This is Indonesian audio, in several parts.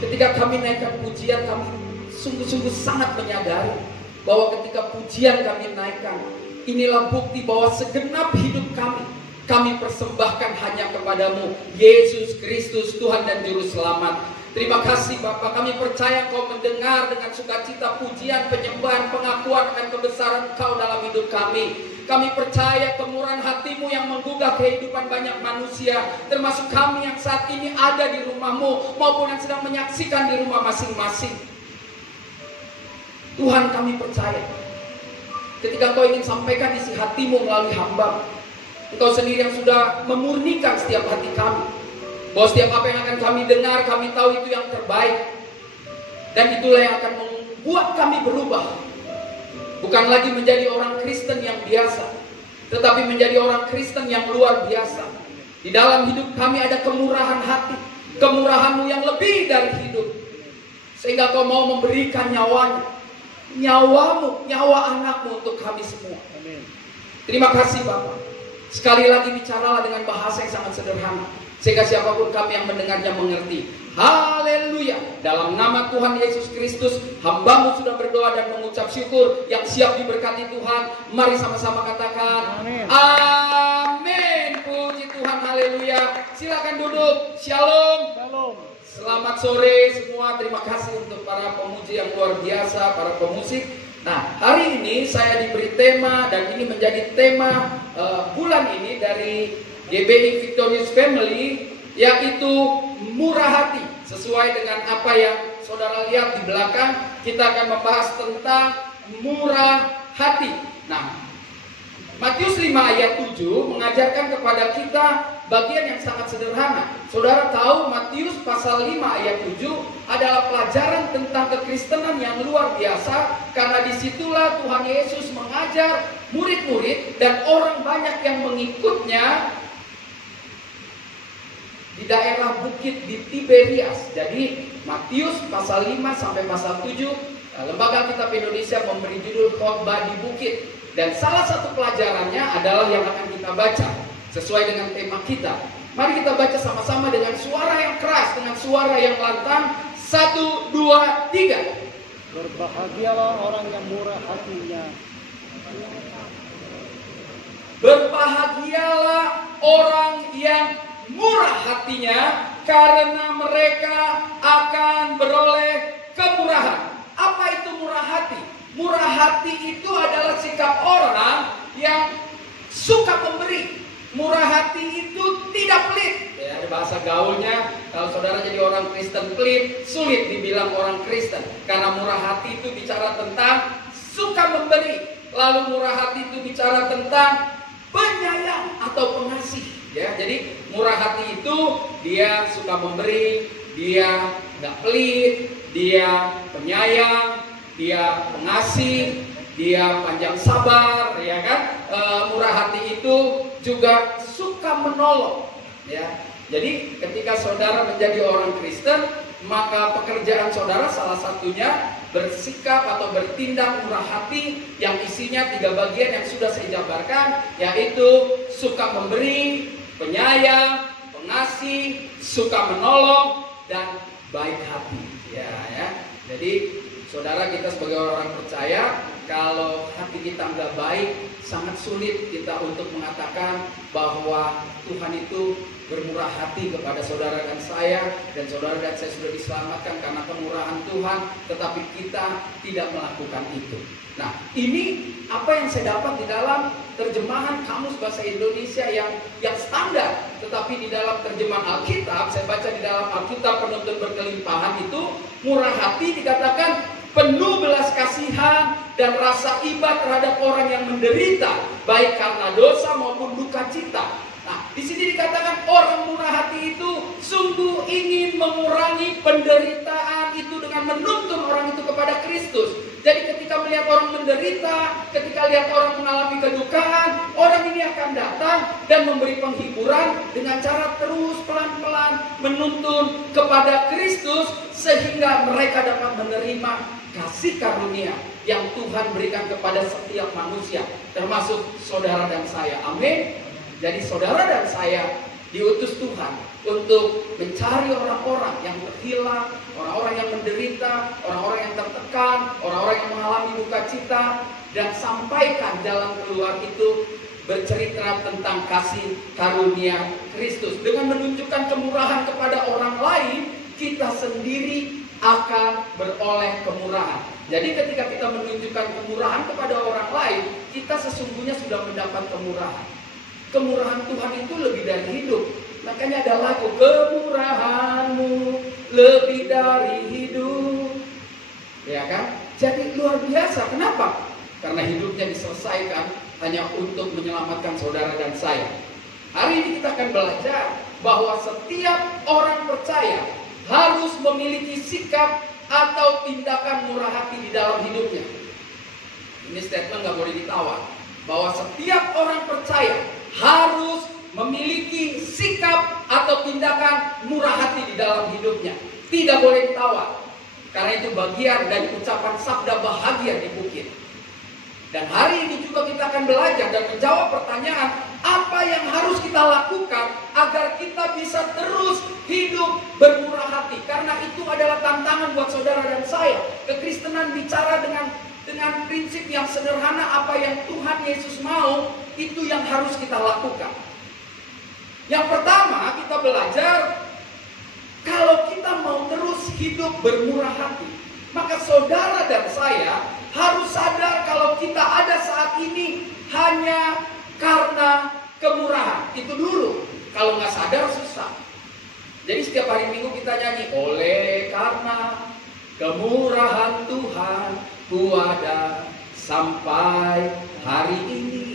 Ketika kami naikkan pujian, kami sungguh-sungguh sangat menyadari bahwa ketika pujian kami naikkan, inilah bukti bahwa segenap hidup kami persembahkan hanya kepadamu, Yesus Kristus, Tuhan dan Juru Selamat. Terima kasih Bapa, kami percaya Kau mendengar dengan sukacita pujian, penyembahan, pengakuan akan kebesaran Kau dalam hidup kami. Kami percaya kemurahan hati-Mu yang menggugah kehidupan banyak manusia, termasuk kami yang saat ini ada di rumah-Mu maupun yang sedang menyaksikan di rumah masing-masing. Tuhan, kami percaya ketika Kau ingin sampaikan isi hati-Mu melalui hamba, Engkau sendiri yang sudah memurnikan setiap hati kami, bahwa setiap apa yang akan kami dengar, kami tahu itu yang terbaik, dan itulah yang akan membuat kami berubah. Bukan lagi menjadi orang Kristen yang biasa, tetapi menjadi orang Kristen yang luar biasa. Di dalam hidup kami ada kemurahan hati, kemurahan-Mu yang lebih dari hidup, sehingga Kau mau memberikan nyawa-Mu, nyawa anak-Mu untuk kami semua. Amin. Terima kasih Bapak. Sekali lagi bicaralah dengan bahasa yang sangat sederhana, sehingga siapapun kami yang mendengarnya mengerti. Haleluya. Dalam nama Tuhan Yesus Kristus, hamba-Mu sudah berdoa dan mengucap syukur. Yang siap diberkati Tuhan, mari sama-sama katakan amin. Amin. Puji Tuhan, haleluya. Silakan duduk. Shalom. Shalom. Selamat sore semua. Terima kasih untuk para pemuji yang luar biasa, para pemusik. Nah, hari ini saya diberi tema, dan ini menjadi tema bulan ini dari GBI Victorious Family, yaitu murah hati. Sesuai dengan apa yang saudara lihat di belakang, kita akan membahas tentang murah hati. Nah, Matius 5 ayat 7 mengajarkan kepada kita bagian yang sangat sederhana. Saudara tahu Matius pasal 5 ayat 7 adalah pelajaran tentang kekristenan yang luar biasa, karena disitulah Tuhan Yesus mengajar murid-murid dan orang banyak yang mengikutnya di daerah bukit di Tiberias. Jadi Matius pasal 5 sampai pasal 7, Lembaga Kitab Indonesia memberi judul khotbah di bukit. Dan salah satu pelajarannya adalah yang akan kita baca sesuai dengan tema kita. Mari kita baca sama-sama dengan suara yang keras, dengan suara yang lantang. 1, 2, 3. Berbahagialah orang yang murah hatinya. Berbahagialah orang yang murah hatinya, karena mereka akan beroleh kemurahan. Apa itu murah hati? Murah hati itu adalah sikap orang yang suka memberi. Murah hati itu tidak pelit. Ya, ada bahasa gaulnya, kalau saudara jadi orang Kristen pelit, sulit dibilang orang Kristen. Karena murah hati itu bicara tentang suka memberi. Lalu murah hati itu bicara tentang penyayang. Ya, jadi murah hati itu dia suka memberi, dia nggak pelit, dia penyayang, dia pengasih, dia panjang sabar, ya kan? Murah hati itu juga suka menolong, ya. Jadi ketika saudara menjadi orang Kristen, maka pekerjaan saudara salah satunya bersikap atau bertindak murah hati yang isinya 3 bagian yang sudah saya jabarkan, yaitu suka memberi, penyayang, pengasih, suka menolong, dan baik hati. Ya. Jadi saudara, kita sebagai orang percaya, kalau hati kita nggak baik, sangat sulit kita untuk mengatakan bahwa Tuhan itu bermurah hati kepada saudara dan saya, dan saudara dan saya sudah diselamatkan karena kemurahan Tuhan, tetapi kita tidak melakukan itu. Nah, ini apa yang saya dapat di dalam terjemahan Kamus Bahasa Indonesia yang standar, tetapi di dalam terjemahan Alkitab, saya baca di dalam Alkitab Penuntun Berkelimpahan itu, murah hati dikatakan penuh belas kasihan dan rasa iba terhadap orang yang menderita, baik karena dosa maupun duka cita. Nah, di sini dikatakan orang murah hati itu sungguh ingin mengurangi penderitaan itu dengan menuntun orang itu kepada Kristus. Jadi ketika melihat orang menderita, ketika lihat orang mengalami kedukaan, orang ini akan datang dan memberi penghiburan dengan cara terus pelan-pelan menuntun kepada Kristus, sehingga mereka dapat menerima kasih karunia yang Tuhan berikan kepada setiap manusia, termasuk saudara dan saya. Amin. Jadi saudara dan saya diutus Tuhan untuk mencari orang-orang yang terhilang, orang-orang yang menderita, orang-orang yang tertekan, orang-orang yang mengalami duka cita, dan sampaikan jalan keluar itu bercerita tentang kasih karunia Kristus. Dengan menunjukkan kemurahan kepada orang lain, kita sendiri akan beroleh kemurahan. Jadi ketika kita menunjukkan kemurahan kepada orang lain, kita sesungguhnya sudah mendapat kemurahan. Kemurahan Tuhan itu lebih dari hidup. Makanya ada lagu, kemurahanmu lebih dari hidup. Ya kan? Jadi luar biasa. Kenapa? Karena hidupnya diselesaikan hanya untuk menyelamatkan saudara dan saya. Hari ini kita akan belajar bahwa setiap orang percaya harus memiliki sikap atau tindakan murah hati di dalam hidupnya. Ini statement gak boleh ditawar. Bahwa setiap orang percaya harus memiliki sikap atau tindakan murah hati di dalam hidupnya. Tidak boleh ditawar. Karena itu bagian dari ucapan sabda bahagia di bukit. Dan hari ini juga kita akan belajar dan menjawab pertanyaan, apa yang harus kita lakukan agar kita bisa terus hidup bermurah hati. Karena itu adalah tantangan buat saudara dan saya. Kekristenan bicara dengan prinsip yang sederhana, apa yang Tuhan Yesus mau, itu yang harus kita lakukan. Yang pertama, kita belajar kalau kita mau terus hidup bermurah hati, maka saudara dan saya harus sadar kalau kita ada saat ini hanya karena kemurahan. Itu dulu. Kalau nggak sadar susah. Jadi setiap hari Minggu kita nyanyi, oleh karena kemurahan Tuhan ku ada sampai hari ini.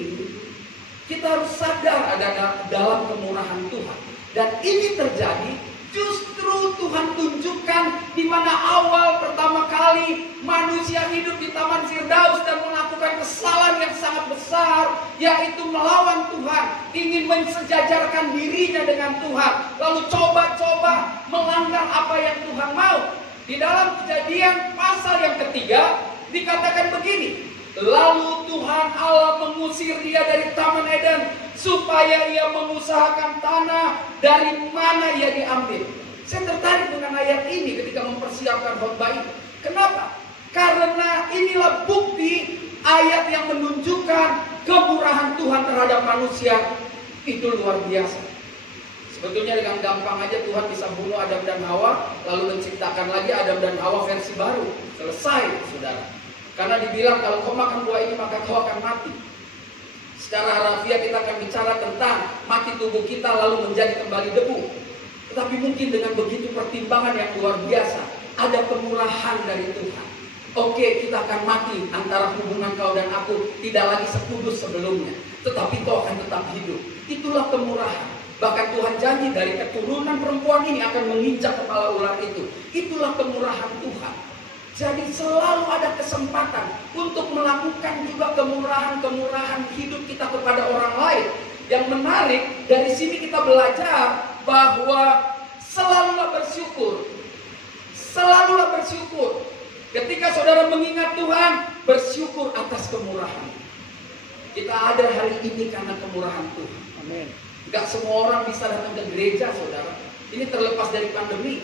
Kita harus sadar ada dalam kemurahan Tuhan. Dan ini terjadi justru Tuhan tunjukkan di mana awal pertama kali manusia hidup di Taman Firdaus dan melakukan kesalahan yang sangat besar, yaitu melawan Tuhan, ingin mensejajarkan dirinya dengan Tuhan, lalu coba-coba melanggar apa yang Tuhan mau. Di dalam Kejadian pasal yang ketiga dikatakan begini, lalu Tuhan Allah mengusir dia dari Taman Eden supaya ia mengusahakan tanah dari mana ia diambil. Saya tertarik dengan ayat ini ketika mempersiapkan khotbah ini. Kenapa? Karena inilah bukti ayat yang menunjukkan kemurahan Tuhan terhadap manusia itu luar biasa. Sebetulnya dengan gampang aja Tuhan bisa bunuh Adam dan Hawa, lalu menciptakan lagi Adam dan Hawa versi baru. Selesai, saudara. Karena dibilang kalau kau makan buah ini maka kau akan mati. Secara harafiah kita akan bicara tentang mati tubuh kita lalu menjadi kembali debu. Tetapi mungkin dengan begitu pertimbangan yang luar biasa, ada kemurahan dari Tuhan. Oke, kita akan mati antara hubungan kau dan aku tidak lagi sekudus sebelumnya, tetapi kau akan tetap hidup. Itulah kemurahan. Bahkan Tuhan janji dari keturunan perempuan ini akan menginjak kepala ular itu. Itulah kemurahan Tuhan. Jadi selalu ada kesempatan untuk melakukan juga kemurahan-kemurahan hidup kita kepada orang lain. Yang menarik, dari sini kita belajar bahwa selalulah bersyukur. Selalulah bersyukur. Ketika saudara mengingat Tuhan, bersyukur atas kemurahan. Kita ada hari ini karena kemurahan Tuhan. Amin. Gak semua orang bisa datang ke gereja, saudara. Ini terlepas dari pandemi.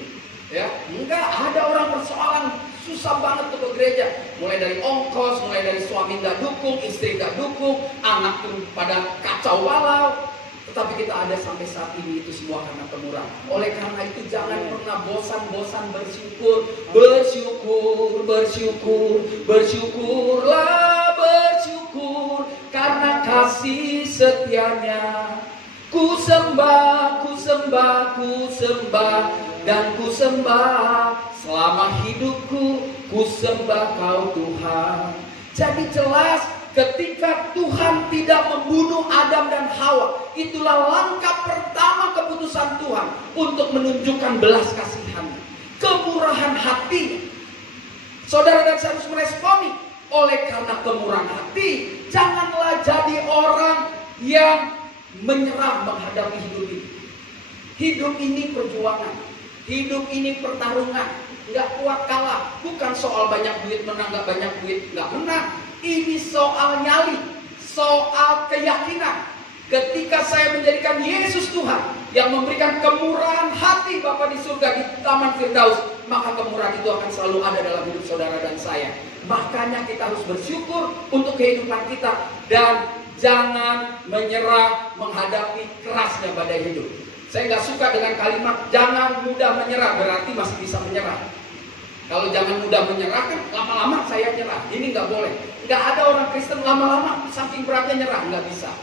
Ya, enggak ada orang persoalan susah banget untuk ke gereja. Mulai dari ongkos, mulai dari suami nggak dukung, istri nggak dukung, anak pun pada kacau balau. Tetapi kita ada sampai saat ini, itu semua karena kemurahan. Oleh karena itu jangan pernah bosan-bosan bersyukur. Bersyukur, bersyukur, bersyukurlah, bersyukur. Karena kasih setianya. Ku sembah, ku sembah, ku sembah, dan ku sembah selama hidupku, ku sembah Kau Tuhan. Jadi jelas ketika Tuhan tidak membunuh Adam dan Hawa, itulah langkah pertama keputusan Tuhan untuk menunjukkan belas kasihan-Nya, kemurahan hati. Saudara dan saya harus meresponi. Oleh karena kemurahan hati, janganlah jadi orang yang menyerah menghadapi hidup ini. Hidup ini perjuangan. Hidup ini pertarungan. Nggak kuat kalah. Bukan soal banyak duit menang, nggak banyak duit nggak menang. Ini soal nyali, soal keyakinan. Ketika saya menjadikan Yesus Tuhan yang memberikan kemurahan hati Bapa di surga di Taman Firdaus, maka kemurahan itu akan selalu ada dalam hidup saudara dan saya. Makanya kita harus bersyukur untuk kehidupan kita dan jangan menyerah menghadapi kerasnya badai hidup. Saya nggak suka dengan kalimat jangan mudah menyerah, berarti masih bisa menyerah. Kalau jangan mudah menyerah kan lama-lama saya nyerah. Ini nggak boleh. Nggak ada orang Kristen lama-lama saking beratnya nyerah, nggak bisa.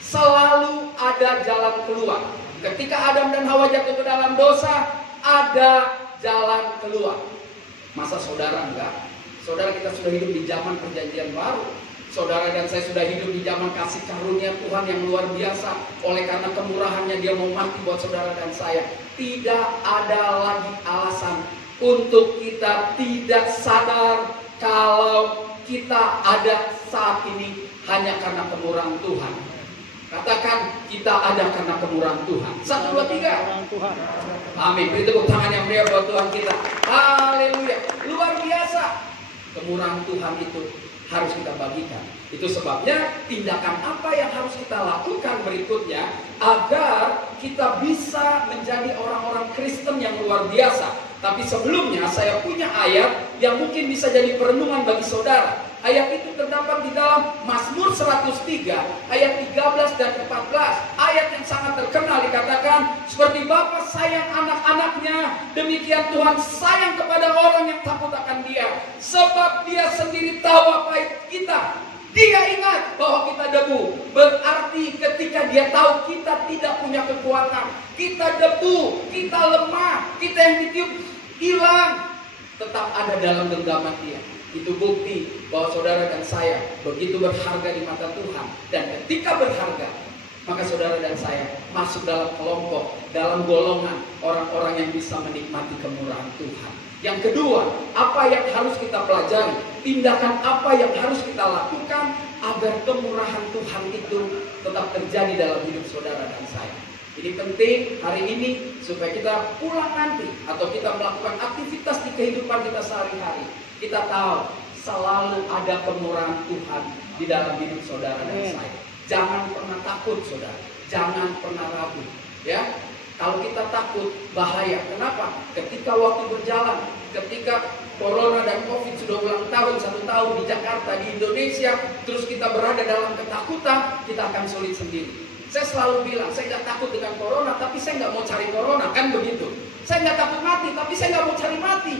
Selalu ada jalan keluar. Ketika Adam dan Hawa jatuh ke dalam dosa, ada jalan keluar. Masa saudara enggak? Saudara, kita sudah hidup di zaman perjanjian baru. Saudara dan saya sudah hidup di zaman kasih karunia Tuhan yang luar biasa. Oleh karena kemurahannya Dia mau mati buat saudara dan saya. Tidak ada lagi alasan untuk kita tidak sadar kalau kita ada saat ini hanya karena kemurahan Tuhan. Katakan, kita ada karena kemurahan Tuhan. 1, 2, 3. Amin. Beri tepuk tangan yang meriah buat Tuhan kita. Haleluya. Luar biasa. Kemurahan Tuhan itu harus kita bagikan. Itu sebabnya tindakan apa yang harus kita lakukan berikutnya agar kita bisa menjadi orang-orang Kristen yang luar biasa. Tapi sebelumnya saya punya ayat yang mungkin bisa jadi perenungan bagi saudara. Ayat itu terdapat di dalam Mazmur 103 ayat 13 dan 14. Ayat yang sangat terkenal dikatakan, seperti Bapa sayang anak-anaknya, demikian Tuhan sayang kepada orang yang takut akan Dia. Sebab Dia sendiri tahu apa kita. Dia ingat bahwa kita debu. Berarti ketika Dia tahu kita tidak punya kekuatan, kita debu, kita lemah, kita yang ditiup hilang, tetap ada dalam genggaman Dia. Itu bukti bahwa saudara dan saya begitu berharga di mata Tuhan. Dan ketika berharga, maka saudara dan saya masuk dalam kelompok, dalam golongan orang-orang yang bisa menikmati kemurahan Tuhan. Yang kedua, apa yang harus kita pelajari? Tindakan apa yang harus kita lakukan agar kemurahan Tuhan itu tetap terjadi dalam hidup saudara dan saya? Ini penting hari ini supaya kita pulang nanti atau kita melakukan aktivitas di kehidupan kita sehari-hari. Kita tahu selalu ada kemurahan Tuhan di dalam hidup saudara dan saya. Jangan pernah takut saudara, jangan pernah ragu. Ya, kalau kita takut bahaya. Kenapa? Ketika waktu berjalan, ketika Corona dan Covid sudah ulang tahun 1 tahun di Jakarta, di Indonesia, terus kita berada dalam ketakutan, kita akan sulit sendiri. Saya selalu bilang, saya nggak takut dengan Corona, tapi saya nggak mau cari Corona, kan begitu. Saya nggak takut mati, tapi saya nggak mau cari mati.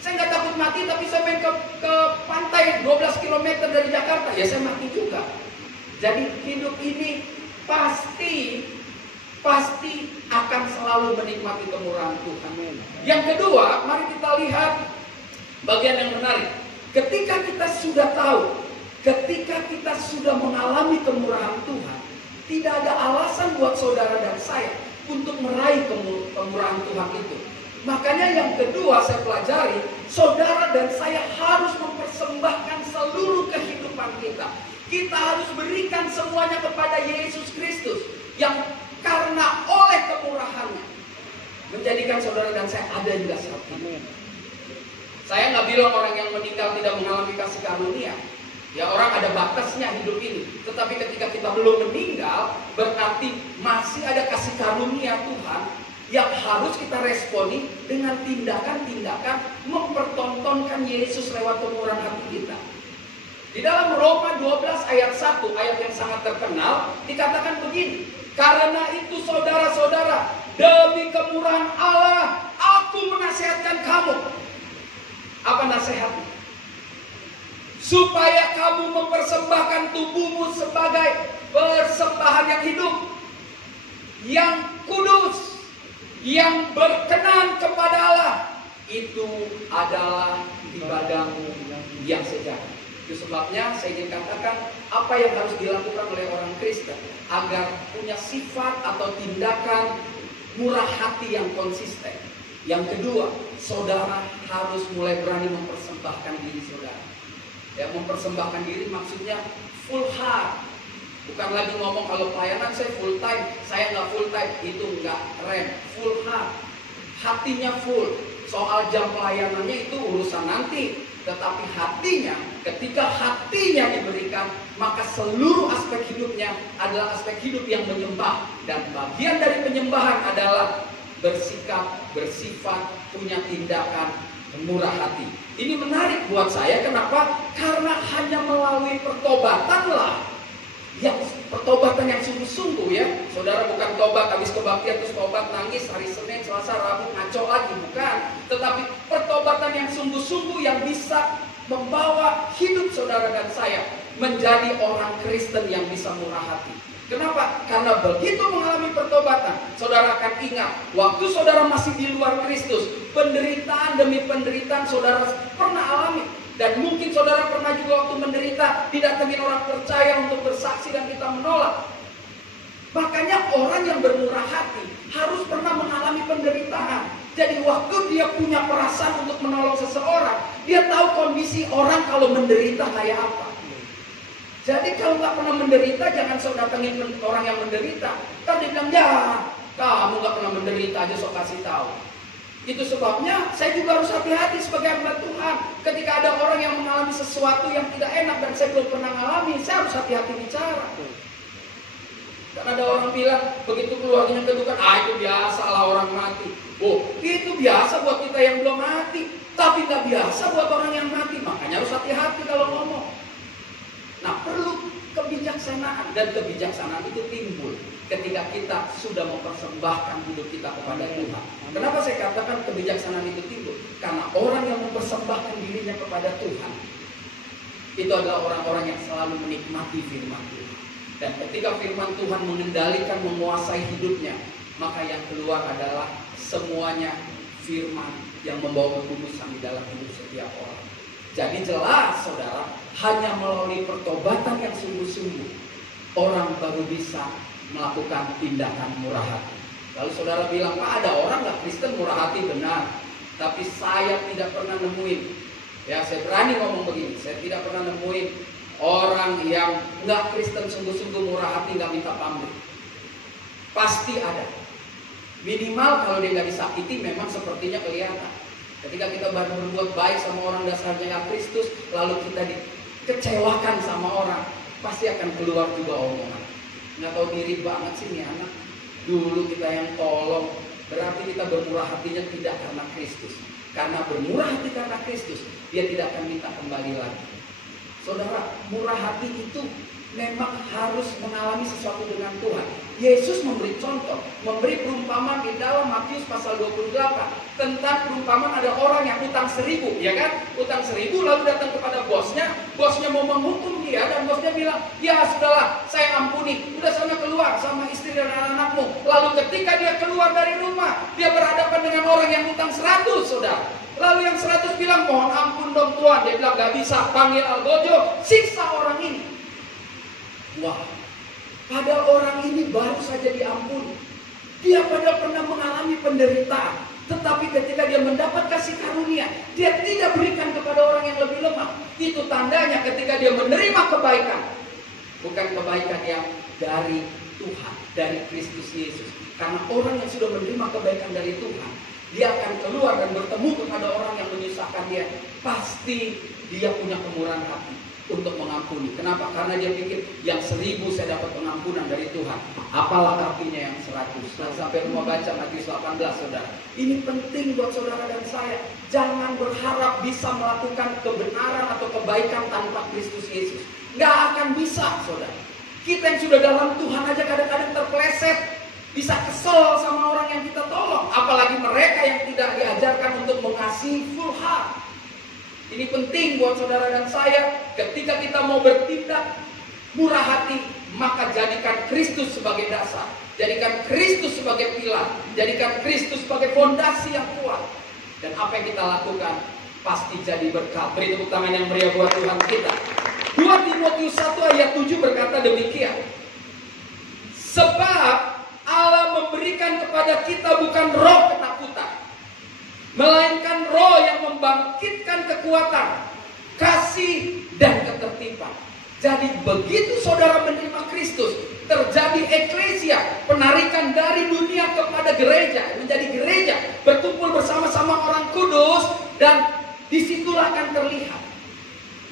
Saya nggak takut mati, tapi saya main ke pantai 12 km dari Jakarta, ya saya mati juga. Jadi hidup ini pasti akan selalu menikmati kemurahan Tuhan. Yang kedua, mari kita lihat bagian yang menarik. Ketika kita sudah tahu, ketika kita sudah mengalami kemurahan Tuhan, Tidak ada alasan buat saudara dan saya untuk meraih kemurahan Tuhan itu. Makanya yang kedua saya pelajari, saudara dan saya harus mempersembahkan seluruh kehidupan kita. Kita harus berikan semuanya kepada Yesus Kristus yang karena oleh kemurahannya menjadikan saudara dan saya ada di dasar ini. Saya nggak bilang orang yang meninggal tidak mengalami kasih karunia. Ya, orang ada batasnya hidup ini. Tetapi ketika kita belum meninggal, berarti masih ada kasih karunia Tuhan yang harus kita responi dengan tindakan-tindakan mempertontonkan Yesus lewat kemurahan hati kita. Di dalam Roma 12 ayat 1, ayat yang sangat terkenal, dikatakan begini, karena itu saudara-saudara, demi kemurahan Allah, aku menasihatkan kamu. Apa nasihatnya? Supaya kamu mempersembahkan tubuhmu sebagai persembahan yang hidup, yang kudus, yang berkenan kepada Allah. Itu adalah ibadahmu yang sejati. Itu sebabnya saya ingin katakan apa yang harus dilakukan oleh orang Kristen agar punya sifat atau tindakan murah hati yang konsisten. Yang kedua, saudara harus mulai berani mempersembahkan diri saudara. Ya, mempersembahkan diri maksudnya full heart. Bukan lagi ngomong kalau pelayanan saya full time, saya nggak full time, itu nggak keren. Full heart, hatinya full. Soal jam pelayanannya itu urusan nanti. Tetapi hatinya, ketika hatinya diberikan, maka seluruh aspek hidupnya adalah aspek hidup yang menyembah. Dan bagian dari penyembahan adalah bersikap, bersifat, punya tindakan murah hati. Ini menarik buat saya, kenapa? Karena hanya melalui pertobatanlah, yang pertobatan yang sungguh-sungguh ya. Saudara bukan tobat habis kebaktian terus tobat nangis hari Senin, Selasa, Rabu ngaco lagi, bukan. Tetapi pertobatan yang sungguh-sungguh yang bisa membawa hidup saudara dan saya menjadi orang Kristen yang bisa murah hati. Kenapa? Karena begitu mengalami pertobatan, saudara akan ingat waktu saudara masih di luar Kristus, penderitaan demi penderitaan saudara pernah alami. Dan mungkin saudara pernah juga waktu menderita didatengin orang percaya untuk bersaksi dan kita menolak. Makanya orang yang bermurah hati harus pernah mengalami penderitaan. Jadi waktu dia punya perasaan untuk menolong seseorang, dia tahu kondisi orang kalau menderita kayak apa. Jadi kalau nggak pernah menderita, jangan sok datengin orang yang menderita. Kan dia bilang, ya kamu nggak pernah menderita aja sok kasih tahu. Itu sebabnya saya juga harus hati-hati sebagai hamba Tuhan. Ketika ada orang yang mengalami sesuatu yang tidak enak dan saya belum pernah mengalami, saya harus hati-hati bicara. Dan ada orang bilang, begitu keluarganya kedukaan, itu biasa lah orang mati. Oh, itu biasa buat kita yang belum mati. Tapi nggak biasa buat orang yang mati. Makanya harus hati-hati kalau ngomong. Nah, perlu kebijaksanaan. Dan kebijaksanaan itu timbul ketika kita sudah mempersembahkan hidup kita kepada Tuhan. Kenapa saya katakan kebijaksanaan itu timbul? Karena orang yang mempersembahkan dirinya kepada Tuhan, itu adalah orang-orang yang selalu menikmati firman Tuhan. Dan ketika firman Tuhan mengendalikan, menguasai hidupnya, maka yang keluar adalah semuanya firman yang membawa kekudusan di dalam hidup setiap orang. Jadi jelas saudara, hanya melalui pertobatan yang sungguh-sungguh, orang baru bisa melakukan tindakan murah hati. Lalu saudara bilang, Pak, ada orang nggak Kristen murah hati? Benar. Tapi saya tidak pernah nemuin. Ya, saya berani ngomong begini. Saya tidak pernah nemuin orang yang nggak Kristen sungguh-sungguh murah hati, nggak minta pamrih. Pasti ada. Minimal kalau dia nggak disakiti, memang sepertinya kelihatan. Ketika kita baru berbuat baik sama orang dasarnya nggak Kristus, lalu kita dikecewakan sama orang, pasti akan keluar juga omongan. Nggak tahu diri banget sih nih anak. Dulu kita yang tolong, berarti kita bermurah hatinya tidak karena Kristus. Karena bermurah hati karena Kristus, dia tidak akan minta kembali lagi. Saudara, murah hati itu memang harus mengalami sesuatu dengan Tuhan. Yesus memberi contoh, memberi perumpamaan di dalam Matius pasal 28 tentang perumpamaan ada orang yang utang 1.000, ya kan? Utang 1.000 lalu datang kepada bosnya mau menghukum dia dan bosnya bilang, ya sudahlah, saya ampuni, udah sana keluar sama istri dan anak-anakmu. Lalu ketika dia keluar dari rumah, dia berhadapan dengan orang yang utang 100, saudara. Lalu yang 100 bilang, mohon ampun dong Tuhan. Dia bilang, gak bisa, panggil algojo, siksa orang ini. Wah, Padahal orang ini baru saja diampuni. Dia padahal pernah mengalami penderitaan. Tetapi ketika dia mendapat kasih karunia, dia tidak berikan kepada orang yang lebih lemah. Itu tandanya ketika dia menerima kebaikan. Bukan kebaikan yang dari Tuhan, dari Kristus Yesus. Karena orang yang sudah menerima kebaikan dari Tuhan, dia akan keluar dan bertemu kepada orang yang menyusahkan dia. Pasti dia punya kemurahan hati untuk mengampuni. Kenapa? Karena dia pikir yang 1000 saya dapat pengampunan dari Tuhan. Apalah artinya yang 100? Nah, sampai rumah baca Matius 18, saudara. Ini penting buat saudara dan saya. Jangan berharap bisa melakukan kebenaran atau kebaikan tanpa Kristus Yesus. Nggak akan bisa, saudara. Kita yang sudah dalam Tuhan aja kadang-kadang terpeleset. Bisa kesel sama orang yang kita tolong. Apalagi mereka yang tidak diajarkan untuk mengasihi full heart. Ini penting buat saudara dan saya. Ketika kita mau bertindak murah hati, maka jadikan Kristus sebagai dasar. Jadikan Kristus sebagai pilar. Jadikan Kristus sebagai fondasi yang kuat. Dan apa yang kita lakukan pasti jadi berkat. Beri tepuk tangan yang meriah buat Tuhan kita. 2 Timotius 1 ayat 7 berkata demikian. Sebab Allah memberikan kepada kita bukan roh ketakutan, melainkan roh yang membangkitkan kekuatan, kasih, dan ketertiban. Jadi begitu saudara menerima Kristus, terjadi eklesia, penarikan dari dunia kepada gereja, menjadi gereja, berkumpul bersama-sama orang kudus, dan disitulah akan terlihat.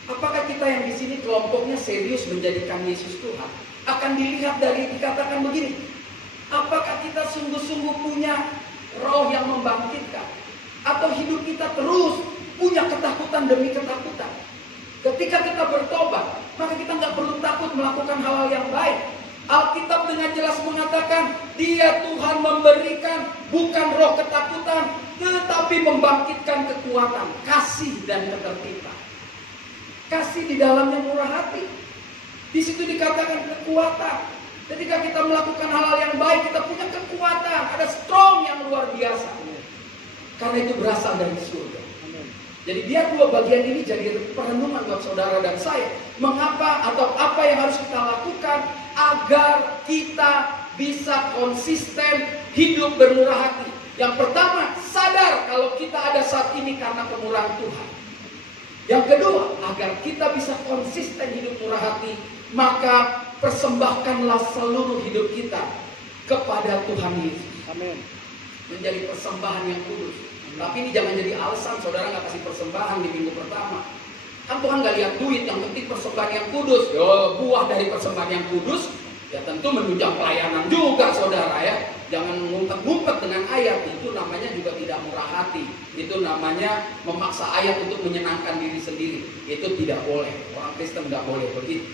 Apakah kita yang di sini kelompoknya serius menjadikan Yesus Tuhan? Akan dilihat dari dikatakan begini. Apakah kita sungguh-sungguh punya roh yang membangkitkan? Atau hidup kita terus punya ketakutan demi ketakutan? Ketika kita bertobat, maka kita nggak perlu takut melakukan hal-hal yang baik. Alkitab dengan jelas mengatakan, Dia Tuhan memberikan bukan roh ketakutan, tetapi membangkitkan kekuatan, kasih dan ketertiban. Kasih di dalamnya murah hati. Di situ dikatakan kekuatan. Ketika kita melakukan hal-hal yang baik, kita punya kekuatan, ada strong yang luar biasa. Karena itu berasal dari surga. Jadi biar dua bagian ini jadi perenungan buat saudara dan saya. Mengapa atau apa yang harus kita lakukan agar kita bisa konsisten hidup bermurah hati. Yang pertama, sadar kalau kita ada saat ini karena kemurahan Tuhan. Yang kedua, agar kita bisa konsisten hidup murah hati, maka persembahkanlah seluruh hidup kita kepada Tuhan Yesus. Amin. Menjadi persembahan yang kudus. Tapi ini jangan jadi alasan saudara nggak kasih persembahan di minggu pertama. Kan Tuhan nggak lihat duit, yang penting persembahan yang kudus. Buah dari persembahan yang kudus, ya tentu menunjang pelayanan juga saudara ya. Jangan ngumpet-ngumpet dengan ayat, itu namanya juga tidak murah hati. Itu namanya memaksa ayat untuk menyenangkan diri sendiri. Itu tidak boleh. Orang Kristen nggak boleh begitu.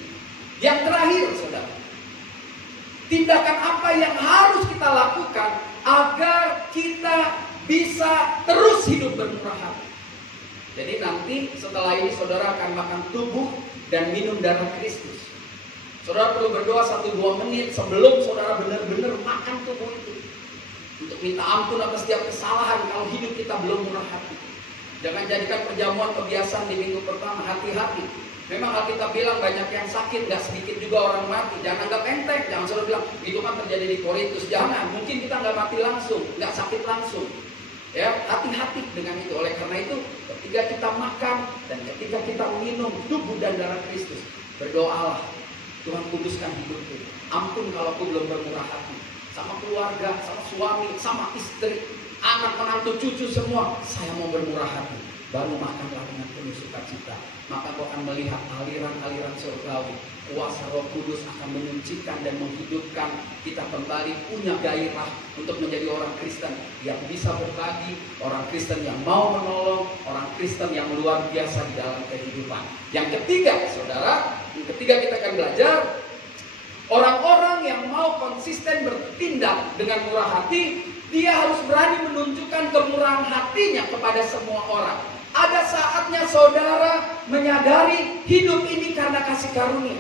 Yang terakhir saudara, tindakan apa yang harus kita lakukan agar kita bisa terus hidup bermurah hati. Jadi nanti setelah ini saudara akan makan tubuh dan minum darah Kristus. Saudara perlu berdoa 1-2 menit sebelum saudara benar-benar makan tubuh itu. Untuk minta ampun atas setiap kesalahan kalau hidup kita belum murah hati. Jangan jadikan perjamuan kebiasaan di minggu pertama, hati-hati. Memang Alkitab bilang banyak yang sakit, gak sedikit juga orang mati. Jangan anggap enteng, jangan selalu bilang itu kan terjadi di Korintus. Jangan, mungkin kita gak mati langsung, gak sakit langsung. Ya, hati-hati dengan itu. Oleh karena itu, ketika kita makan dan ketika kita minum tubuh dan darah Kristus, berdoalah, Tuhan kuduskan hidupku. Ampun kalau aku belum bermurah hati. Sama keluarga, sama suami, sama istri, anak, menantu, cucu semua. Saya mau bermurah hati. Baru makanlah dengan penuh sukacita. Maka kau akan melihat aliran-aliran surgawi. Kuasa Roh Kudus akan menyucikan dan menghidupkan kita kembali punya gairah untuk menjadi orang Kristen yang bisa berbagi, orang Kristen yang mau menolong, orang Kristen yang luar biasa di dalam kehidupan. Yang ketiga, saudara, yang ketiga kita akan belajar orang-orang yang mau konsisten bertindak dengan murah hati, dia harus berani menunjukkan kemurahan hatinya kepada semua orang. Ada saatnya saudara menyadari hidup ini karena kasih karunia.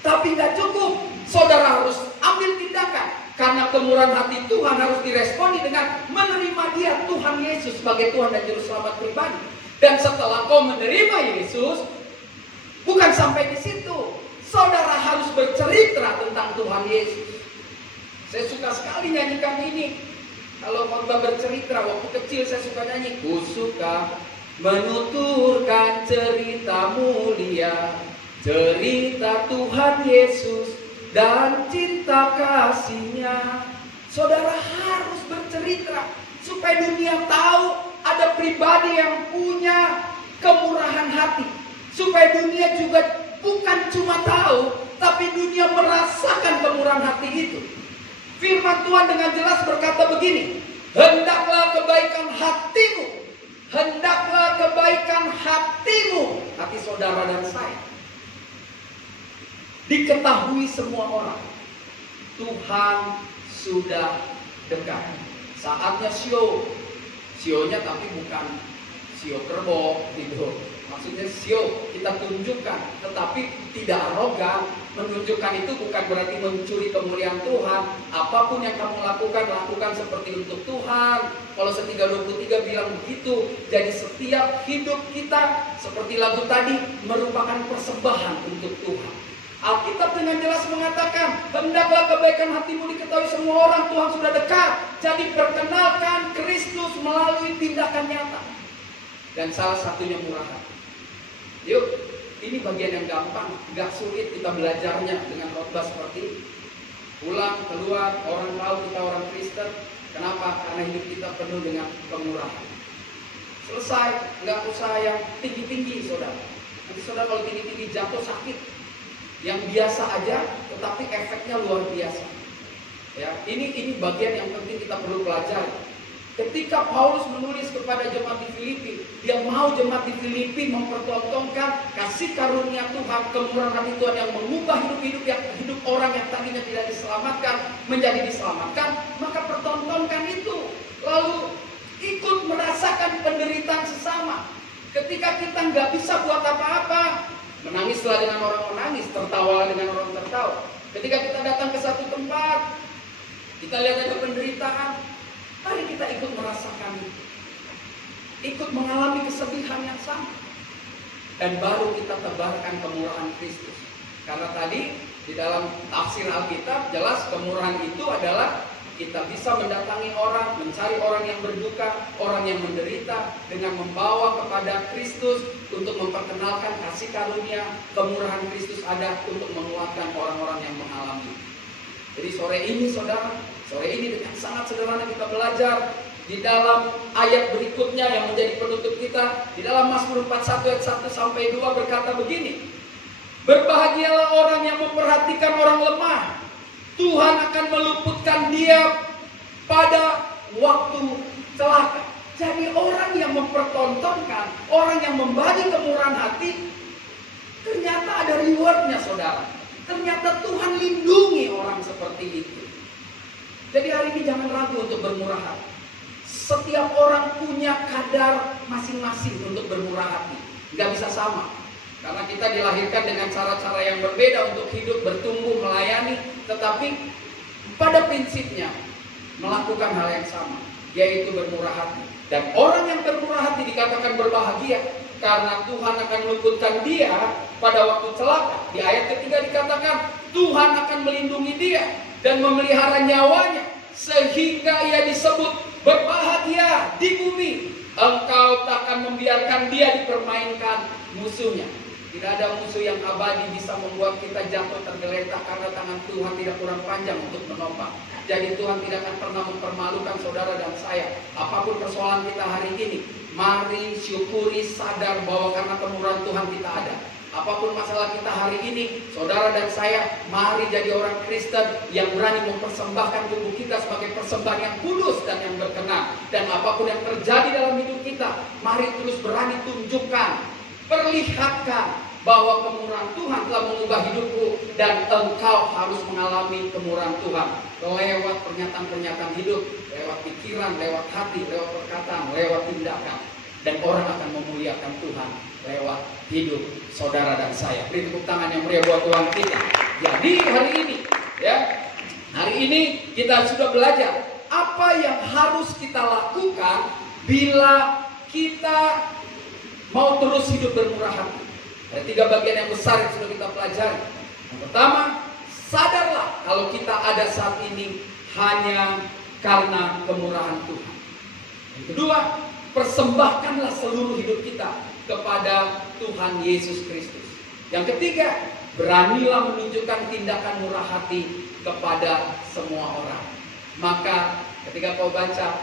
Tapi gak cukup. Saudara harus ambil tindakan. Karena kemurahan hati Tuhan harus diresponi dengan menerima Dia, Tuhan Yesus, sebagai Tuhan dan Juru Selamat pribadi. Dan setelah kau menerima Yesus, bukan sampai di situ. saudara harus bercerita tentang Tuhan Yesus. Saya suka sekali nyanyikan ini. Kalau khotbah bercerita, waktu kecil saya suka nyanyi. Ku suka menuturkan cerita mulia, cerita Tuhan Yesus dan cinta kasih-Nya. Saudara harus bercerita supaya dunia tahu ada pribadi yang punya kemurahan hati. Supaya dunia juga bukan cuma tahu, tapi dunia merasakan kemurahan hati itu. Firman Tuhan dengan jelas berkata begini, hendaklah kebaikan hatimu, hendaklah kebaikan hatimu, hati saudara dan saya, diketahui semua orang. Tuhan sudah dekat. Saatnya sionya tapi bukan sio kerbau gitu. Maksudnya sio kita tunjukkan, tetapi tidak arogan. Menunjukkan itu bukan berarti mencuri kemuliaan Tuhan. Apapun yang kamu lakukan, lakukan seperti untuk Tuhan. Kalau 3:23 bilang begitu. Jadi setiap hidup kita seperti lagu tadi merupakan persembahan untuk Tuhan. Alkitab dengan jelas mengatakan, hendaklah kebaikan hatimu diketahui semua orang, Tuhan sudah dekat. Jadi perkenalkan Kristus melalui tindakan nyata. Dan salah satunya murah hati. Yuk, ini bagian yang gampang, gak sulit kita belajarnya dengan khotbah seperti ini. Pulang, keluar, orang tahu kita orang Kristen. Kenapa? Karena hidup kita penuh dengan kemurahan. Selesai, gak usah yang tinggi-tinggi, saudara. Nanti saudara kalau tinggi-tinggi jatuh sakit. Yang biasa aja, tetapi efeknya luar biasa. Ya, ini bagian yang penting kita perlu pelajari. Ketika Paulus menulis kepada jemaat di Filipi, dia mau jemaat di Filipi mempertontonkan kasih karunia Tuhan, kemurahan hati Tuhan yang mengubah hidup orang yang tadinya tidak diselamatkan menjadi diselamatkan, maka pertontonkan itu. Lalu ikut merasakan penderitaan sesama. Ketika kita nggak bisa buat apa-apa, menangislah dengan orang menangis, tertawa dengan orang tertawa. Ketika kita datang ke satu tempat, kita lihat ada penderitaan, mari kita ikut merasakan itu. Ikut mengalami kesedihan yang sama. Dan baru kita tebarkan kemurahan Kristus. Karena tadi di dalam tafsir Alkitab jelas kemurahan itu adalah kita bisa mendatangi orang, mencari orang yang berduka, orang yang menderita, dengan membawa kepada Kristus untuk memperkenalkan kasih karunia, kemurahan Kristus ada untuk menguatkan orang-orang yang mengalami. Jadi sore ini saudara, sore ini dengan sangat sederhana kita belajar di dalam ayat berikutnya yang menjadi penutup kita. Di dalam Mazmur 41 ayat 1 sampai 2 berkata begini, berbahagialah orang yang memperhatikan orang lemah. Tuhan akan meluputkan dia pada waktu celaka. Jadi orang yang mempertontonkan, orang yang membagi kemurahan hati, ternyata ada rewardnya saudara. Ternyata Tuhan lindungi orang seperti itu. Jadi hari ini jangan ragu untuk bermurah hati. Setiap orang punya kadar masing-masing untuk bermurah hati. Gak bisa sama. Karena kita dilahirkan dengan cara-cara yang berbeda untuk hidup, bertumbuh, melayani. Tetapi pada prinsipnya melakukan hal yang sama, yaitu bermurah hati. Dan orang yang bermurah hati dikatakan berbahagia, karena Tuhan akan meluputkan dia pada waktu celaka. Di ayat ketiga dikatakan Tuhan akan melindungi dia dan memelihara nyawanya, sehingga ia disebut berbahagia di bumi. Engkau takkan membiarkan dia dipermainkan musuhnya. Tidak ada musuh yang abadi bisa membuat kita jatuh tergeletak, karena tangan Tuhan tidak kurang panjang untuk menopang. Jadi Tuhan tidak akan pernah mempermalukan saudara dan saya. Apapun persoalan kita hari ini, mari syukuri, sadar bahwa karena kemurahan Tuhan kita ada. Apapun masalah kita hari ini, saudara dan saya, mari jadi orang Kristen yang berani mempersembahkan tubuh kita sebagai persembahan yang kudus dan yang berkenan. Dan apapun yang terjadi dalam hidup kita, mari terus berani tunjukkan, perlihatkan bahwa kemurahan Tuhan telah mengubah hidupku, dan engkau harus mengalami kemurahan Tuhan lewat pernyataan-pernyataan hidup, lewat pikiran, lewat hati, lewat perkataan, lewat tindakan. Dan orang akan memuliakan Tuhan lewat hidup saudara dan saya. Beri tepuk tangan yang meriah buat Tuhan kita. Jadi hari ini, ya, hari ini kita sudah belajar apa yang harus kita lakukan bila kita mau terus hidup bermurah hati. Ada 3 bagian yang besar yang sudah kita pelajari. Yang pertama, sadarlah kalau kita ada saat ini hanya karena kemurahan Tuhan. Yang kedua, persembahkanlah seluruh hidup kita kepada Tuhan Yesus Kristus. Yang ketiga, beranilah menunjukkan tindakan murah hati kepada semua orang. Maka ketika kau baca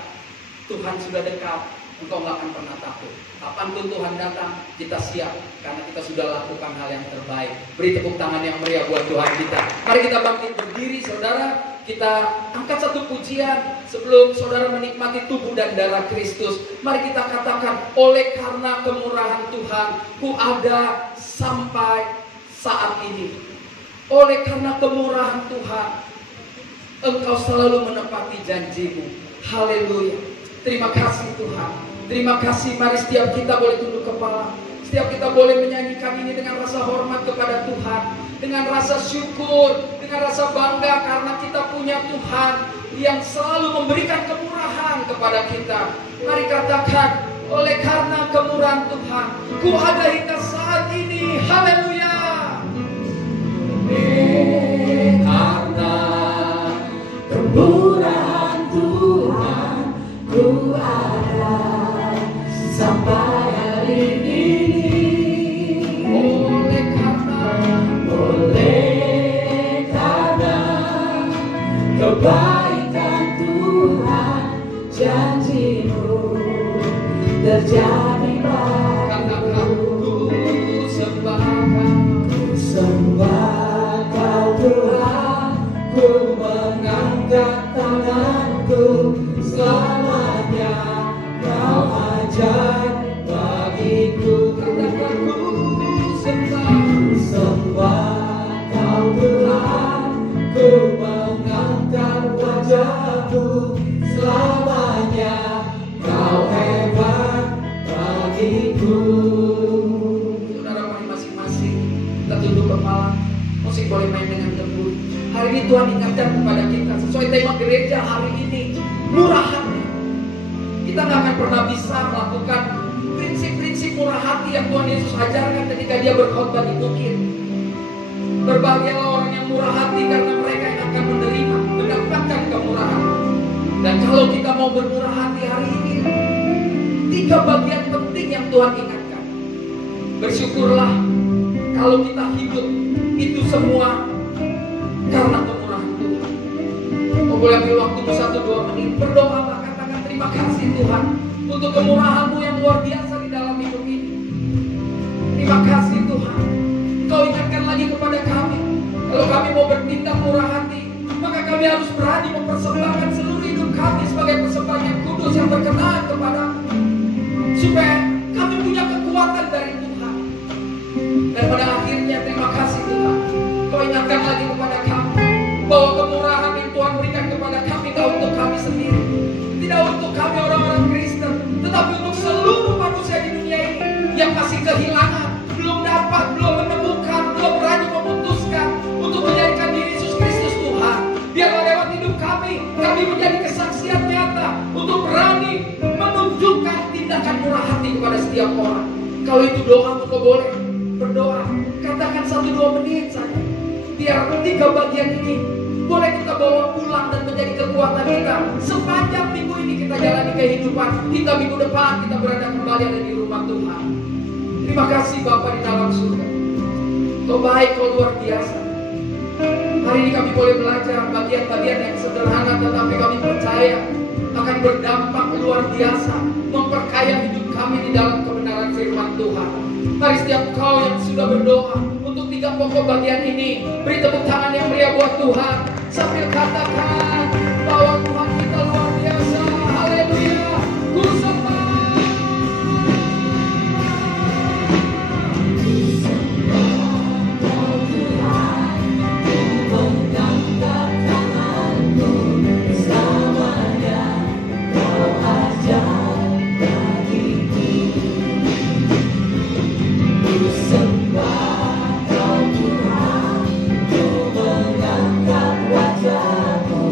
Tuhan sudah dekat, engkau nggak akan pernah takut. Kapanpun Tuhan datang, kita siap karena kita sudah lakukan hal yang terbaik. Beri tepuk tangan yang meriah buat Tuhan kita. Mari kita bangkit berdiri, saudara. Kita angkat satu pujian sebelum saudara menikmati tubuh dan darah Kristus. Mari kita katakan, oleh karena kemurahan Tuhan, ku ada sampai saat ini. Oleh karena kemurahan Tuhan, engkau selalu menepati janjimu. Haleluya. Terima kasih Tuhan. Terima kasih. Mari setiap kita boleh tunduk kepala. Setiap kita boleh menyanyikan ini dengan rasa hormat kepada Tuhan, dengan rasa syukur, dengan rasa bangga karena kita punya Tuhan yang selalu memberikan kemurahan kepada kita. Mari katakan, oleh karena kemurahan Tuhan, ku ada hingga saat ini. Haleluya. Karena kemurahan Tuhan, ku ada sampai hari ini. Oleh karena kebaikan Tuhan, janji-Mu terjadi bagiku. Ku sembah Kau Tuhan, ku mengangkat tanganku, selamanya Kau ajar bagiku. Katakan, ku sembah Kau Tuhan, ku mengangkat wajah-Mu, selamanya Kau hebat bagiku. Saudara, mari masing-masing kita tunduk kepala. Musik boleh main dengan teguh. Hari ini Tuhan ingatkan kepada kita sesuai tema gereja hari ini, murah hati. Kita nggak akan pernah bisa melakukan prinsip-prinsip murah hati yang Tuhan Yesus ajarkan ketika Dia berkhotbah di bukit. Berbahagialah orang yang murah hati karena mereka yang akan menerima, mendapatkan kemurahan. Dan kalau kita mau bermurah hati hari ini, 3 bagian penting yang Tuhan ingatkan. Bersyukurlah kalau kita hidup itu semua karena kemurahan Tuhan. Kau boleh ambil waktu 1-2 menit, berdoalah, katakan terima kasih Tuhan untuk kemurahan-Mu yang luar biasa di dalam hidup ini. Terima kasih Tuhan. Kau ingatkan lagi kepada kami, kalau kami mau bertindak murah hati, maka kami harus berani mempersembahkan seluruh hidup kami sebagai persembahan yang kudus yang berkenan kepada-Mu, supaya kami punya kekuatan dari Tuhan. Dan pada akhirnya terima kasih Tuhan, Kau ingatkan lagi kepada kami bahwa kemurahan yang Tuhan berikan kepada kami tidak untuk kami sendiri, tidak untuk kami orang-orang Kristen, tetapi untuk seluruh manusia di dunia ini yang masih kehilangan, belum dapat, belum menemukan, belum berani memutuskan untuk menjadikan diri Yesus Kristus Tuhan. Biarlah lewat hidup kami menjadi kesaksian nyata untuk berani menunjukkan tindakan murah hati kepada setiap orang. Kalau itu doa, kau boleh berdoa. Katakan 1-2 menit saja. Biar 3 bagian ini boleh kita bawa pulang dan menjadi kekuatan kita sepanjang minggu ini kita jalani kehidupan kita. Minggu depan kita berada kembali ada di rumah Tuhan. Terima kasih Bapa di dalam surga. Kau baik, Kau luar biasa. Hari ini kami boleh belajar bagian-bagian yang sederhana, tetapi kami percaya akan berdampak luar biasa, memperkaya hidup kami di dalam kebenaran firman Tuhan. Mari setiap kau yang sudah berdoa untuk 3 pokok bagian ini, beri tepuk tangan yang meriah buat Tuhan sambil katakan bahwa Tuhan kita luar biasa. Haleluya. Ku sembah Kau Tuhan, ku mengangkat tanganku, selamanya Kau ajar bagiku. Ku sembah Kau Tuhan, ku mengangkat wajah-Mu,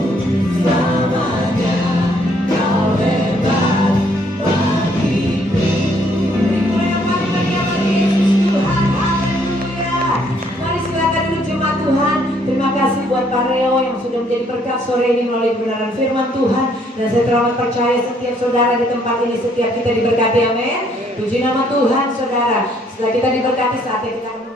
sore ini melalui kebenaran firman Tuhan. Dan saya teramat percaya setiap saudara di tempat ini, setiap kita diberkati, amin. Puji nama Tuhan saudara. Setelah kita diberkati, saatnya kita